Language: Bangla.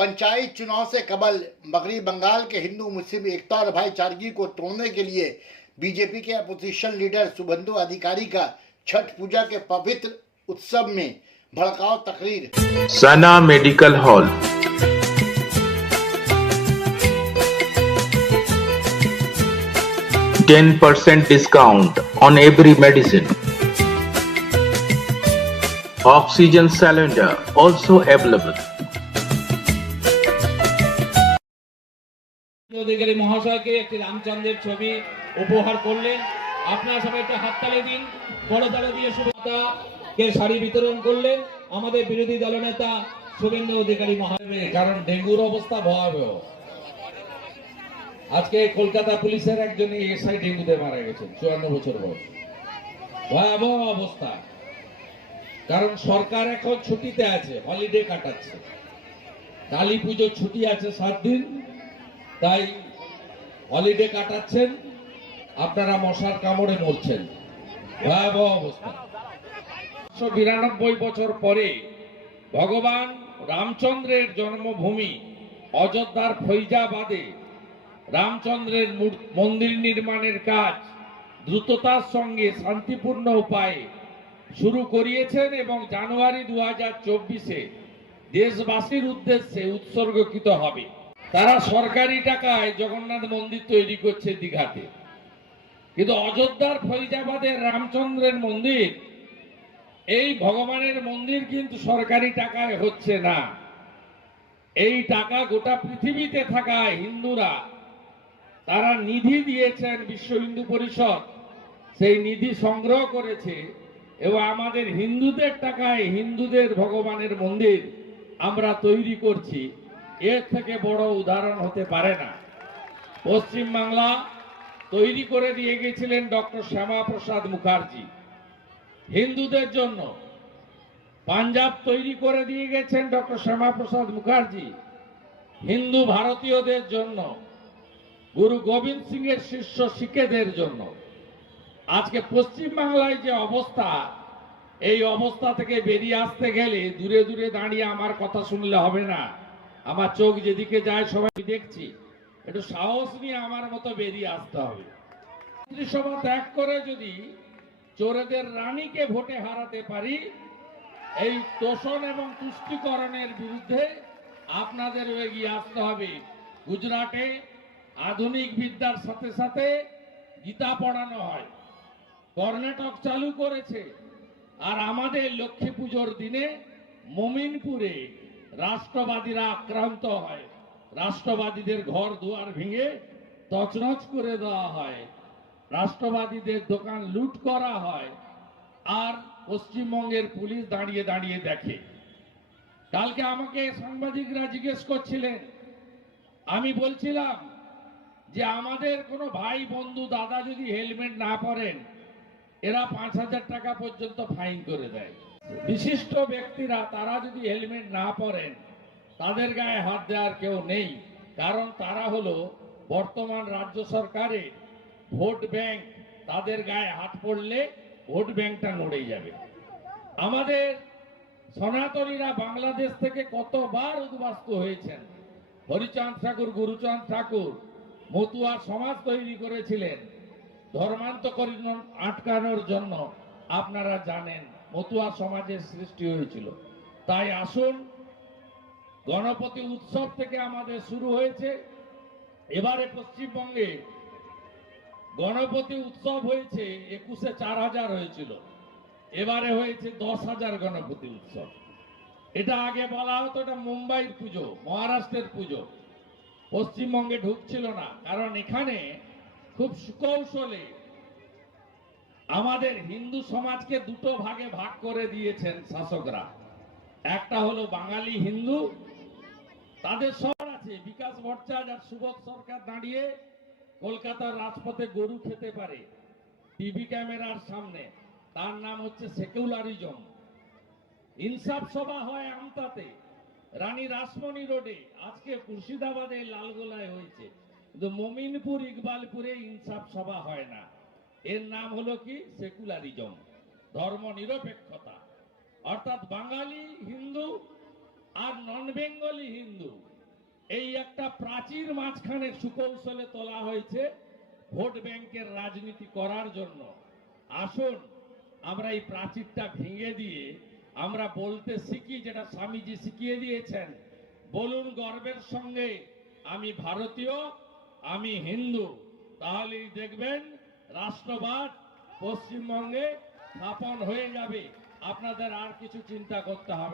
पंचायत चुनाव से कबल मगरबी बंगाल के हिंदू मुस्लिम एकता और भाईचारगी को तोड़ने के लिए बीजेपी के अपोजिशन लीडर सौबन्धु ادھیکاری का छठ पूजा के पवित्र उत्सव में भड़काऊ तकरीर। सना medical hall, %10 discount on every medicine. Oxygen cylinder also available. ادھیکاری মহাশয়কে একটি রামচন্দ্রের ছবি উপহার করলেন। আপনারা সবাই একটা হাততালি দিন, করতালি দিয়ে শুভেচ্ছাকে শাড়ি বিতরণ করলেন আমাদের বিরোধী দলনেতা শুভেন্দু অধিকারী মহাশয়। কারণ ডেঙ্গুর অবস্থা ভয়াবহ। আজকে কলকাতা পুলিশের একজন এসআই ডেঙ্গুতে মারা গেছেন, 54 বছর বয়স। ভয়াবহ অবস্থা। কারণ সরকার এখন ছুটিতে আছে, হলিডে কাটাচ্ছে। কালী পুজোর ছুটি আছে 7 দিন, তাই হলিডে কাটাচ্ছেন, আপনারা মশার কামড়ে মরছেন। ভয়াবহ অবস্থা। 192 বছর পরে ভগবান রামচন্দ্রের জন্মভূমি অযোধ্যার ফৈজাবাদে রামচন্দ্রের মন্দির নির্মাণের কাজ দ্রুততার সঙ্গে শান্তিপূর্ণ উপায়ে শুরু করিয়েছেন এবং জানুয়ারি 2024-এ দেশবাসীর উদ্দেশ্যে উৎসর্গকৃত হবে। তারা সরকারি টাকায় জগন্নাথ মন্দির তৈরি করছে দীঘাতে, কিন্তু অযোধ্যার ফৈজাবাদের রামচন্দ্রের মন্দির, এই ভগবানের মন্দির কিন্তু সরকারি টাকায় হচ্ছে না। এই টাকা গোটা পৃথিবীতে থাকা হিন্দুরা তারা নিধি দিয়েছেন, বিশ্ব হিন্দু পরিষদ সেই নিধি সংগ্রহ করেছে এবং আমাদের হিন্দুদের টাকায় হিন্দুদের ভগবানের মন্দির আমরা তৈরি করছি। এর থেকে বড় উদাহরণ হতে পারে না। পশ্চিমবাংলা তৈরি করে দিয়ে গেছিলেন ডক্টর শ্যামাপ্রসাদ মুখার্জি হিন্দুদের জন্য। পাঞ্জাব তৈরি করে দিয়ে গেছেন ডক্টর শ্যামাপ্রসাদ মুখার্জি হিন্দু ভারতীয়দের জন্য, গুরু গোবিন্দ সিং এর শিষ্য শিখেদের জন্য। আজকে পশ্চিমবাংলায় যে অবস্থা, এই অবস্থা থেকে বেরিয়ে আসতে গেলে দূরে দূরে দাঁড়িয়ে আমার কথা শুনলে হবে না। আমার চোখ যেদিকে যায় সবাই দেখছি, একটু সাহস নিয়ে আমার মতো বেরিয়ে আসতে হবে। মন্ত্রিসভা ত্যাগ করে যদি চোরেদের রানীকে ভোটে হারাতে পারি, এই তোষণ এবং তুষ্টিকরণের বিরুদ্ধে আপনাদের এগিয়ে আসতে হবে। গুজরাটে আধুনিক বিদ্যার সাথে সাথে গীতা পড়ানো হয়, কর্ণাটক চালু করেছে। আর আমাদের লক্ষ্মী পুজোর দিনে মমিনপুরে রাষ্ট্রবাদীরা আক্রান্ত হয়, রাষ্ট্রবাদীদের ঘর দুয়ার ভেঙে তছনছ করে দেওয়া হয়, রাষ্ট্রবাদীদের দোকান লুট করা হয়, আর পশ্চিমবঙ্গের পুলিশ দাঁড়িয়ে দাঁড়িয়ে দেখে। কালকে আমাকে সাংবাদিকরা জিজ্ঞেস করছিলেন, আমি বলছিলাম যে আমাদের কোনো ভাই বন্ধু দাদা যদি হেলমেট না পরেন, এরা 5000 টাকা পর্যন্ত ফাইন করে দেয়। বিশিষ্ট ব্যক্তিরা তারা যদি হেলমেট না পরেন, তাদের গায়ে হাত দেওয়ার কেউ নেই। কারণ তারা হলো বর্তমান রাজ্য সরকারের ভোট ব্যাংক। তাদের গায়ে হাত পড়লে ভোট ব্যাংকটা নড়ে যাবে। আমাদের সনাতনীরা বাংলাদেশ থেকে কতবার উদ্বাস্তু হয়েছেন। হরিচাঁদ ঠাকুর, গুরুচাঁদ ঠাকুর মতুয়া সমাজ তৈরি করেছিলেন ধর্মান্তকরণ আটকানোর জন্য। আপনারা জানেন মতুয়া সমাজের সৃষ্টি হয়েছিল। তাই আসুন, গণপতি উৎসব থেকে আমাদের শুরু হয়েছে। এবারে পশ্চিমবঙ্গে গণপতি উৎসব হয়েছে 21-এ 4000 হয়েছিল, এবারে হয়েছে 10,000 গণপতি উৎসব। এটা আগে বলা হতো এটা মুম্বাইয়ের পুজো, মহারাষ্ট্রের পুজো, পশ্চিমবঙ্গে ঢুকছিল না। কারণ এখানে খুব সুকৌশলে আমাদের হিন্দু সমাজকে দুটো ভাগে ভাগ করে দিয়েছেন শাসকরা। একটা হলো বাঙালি হিন্দু, তাদের সবার আছে। বিকাশ ভট্টাচার্য আর সুবোধ সরকার দাঁড়িয়ে কলকাতার রাজপথে গরু খেতে পারে টিভি ক্যামেরার সামনে, তার নাম হচ্ছে সেকুলারিজম। ইনসাফ সভা হয় আমতাতে, রানী রাসমণি রোডে, আজকে মুর্শিদাবাদে লালগোলায় হয়েছে, কিন্তু মমিনপুর ইকবালপুরে ইনসাফ সভা হয় না। এর নাম হলো কি? সেকুলারিজম, ধর্ম নিরপেক্ষতা। অর্থাৎ বাঙালি হিন্দু আর নন বেঙ্গলি হিন্দু এই একটা প্রাচীর মাঝখানে সুকৌশলে তোলা হয়েছে ভোট ব্যাংকের রাজনীতি করার জন্য। আসুন আমরা এই প্রাচীরটা ভেঙে দিয়ে আমরা বলতে শিখি, যেটা স্বামীজি শিখিয়ে দিয়েছেন। বলুন গর্বের সঙ্গে, আমি ভারতীয়, আমি হিন্দু। তাহলেই দেখবেন রাষ্ট্রবাদ পশ্চিমবঙ্গে স্থাপন হয়ে যাবে। আপনাদের আর কিছু চিন্তা করতে হবে